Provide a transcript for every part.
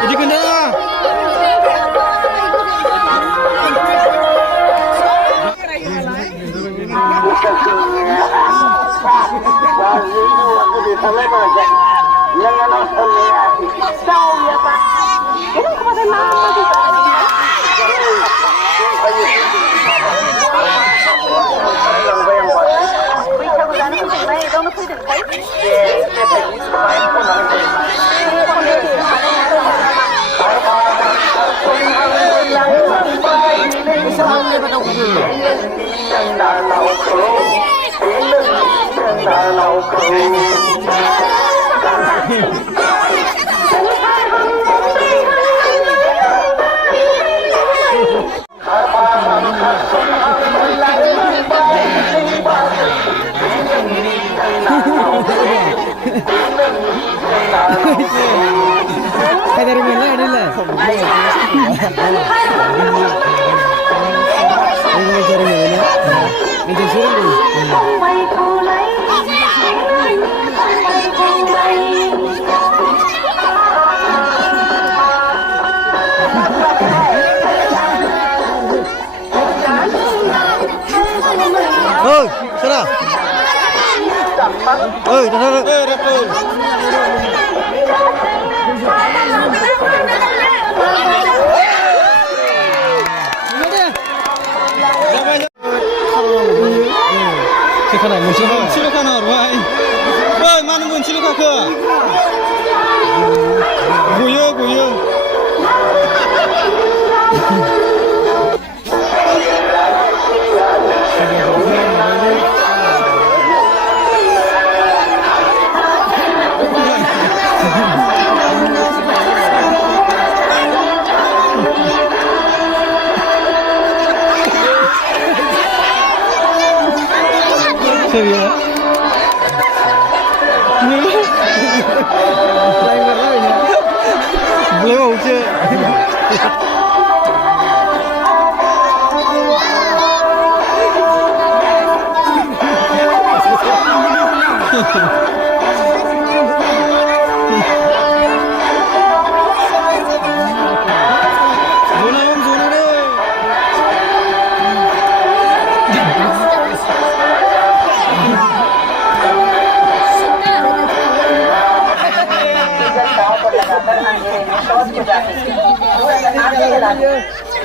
Ini kena. Dari mana adalah? Ini cari mana? Ini suruh. Oh, sana. Oh, dah. Silakan orang. Woi, mana pun silakan ke. Guyo. Serius? Boleh mau je.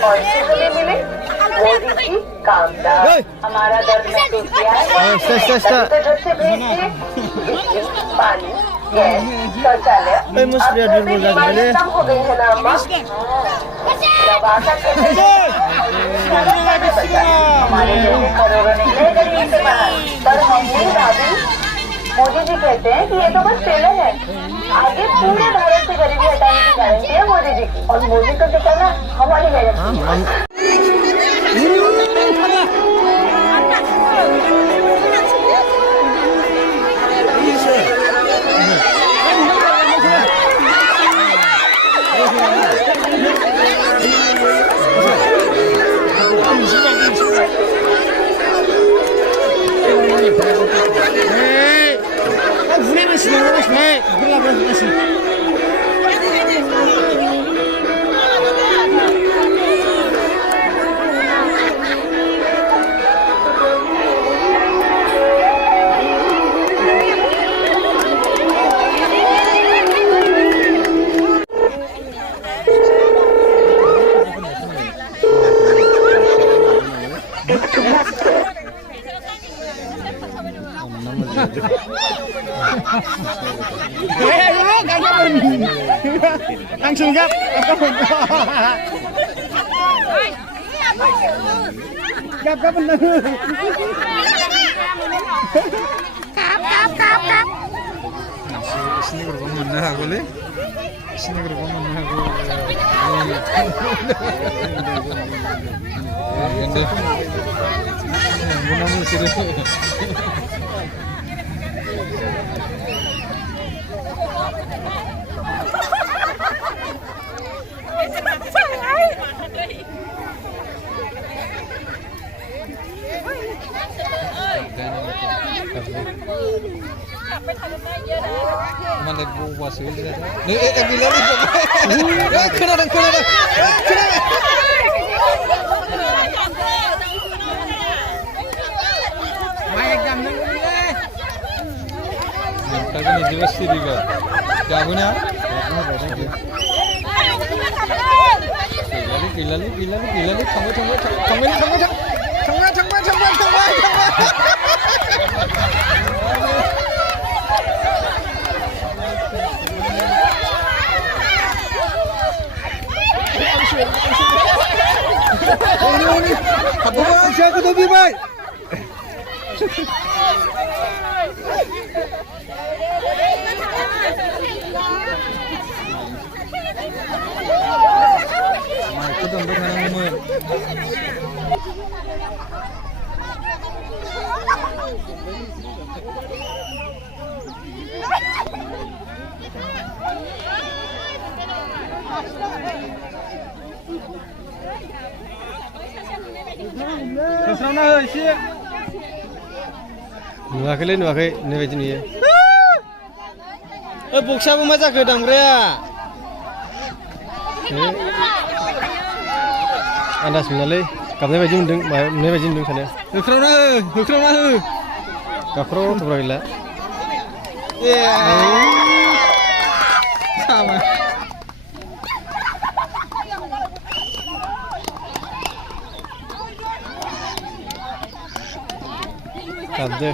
और इसलिए मिले मोदी जी कामना हमारा दर्द महसूस KIA है से भेजिए बिजली पानी गैस शौचालय कम हो गई है ना अम्मा हमारे जैसे करोड़ों निकले गरीब से बाहर पर हम नहीं दादी मोदी जी कहते हैं कि ये तो बस ट्रेलर है आगे पूरे भारत से गरीबी हटाने की गारंटी है मोदी जी की और मोदी को दिखाना हमारी guarantee Langsung gap, gap bener. Kap. Sini berapa mana aku le? Sini berapa mana aku? deh. Guna musir. Mana gua sih? Nih, bilang nih. Kena. Tadi nih jelas sih juga. Jagonya? Gila. Ini. Apa siapa tuh Bimai? Itu dong dengan umur. Nuwakhaiलै नैबायदि नुयो बक्साबो मा जाखो दामग्राया आन्दाज मोनालै गाबनाय बायदि मोनदों नुनाय बायदि मोनदों सानो होख्रावना हो गाख्राव थब्रा गैला sama Kabde.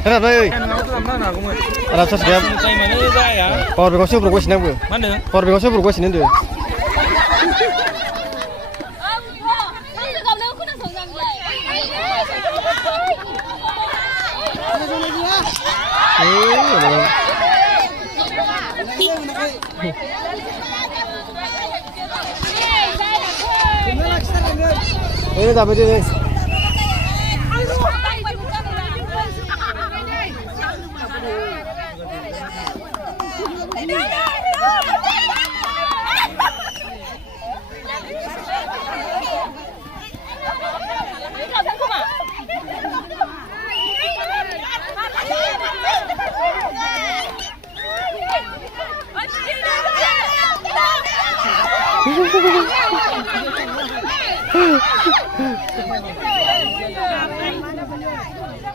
Kenapa ơi? Ada sos dia. Power bank sih berkuasa nang bu. Mana? Power bank sih berkuasa nang tu. Ini dapat ini.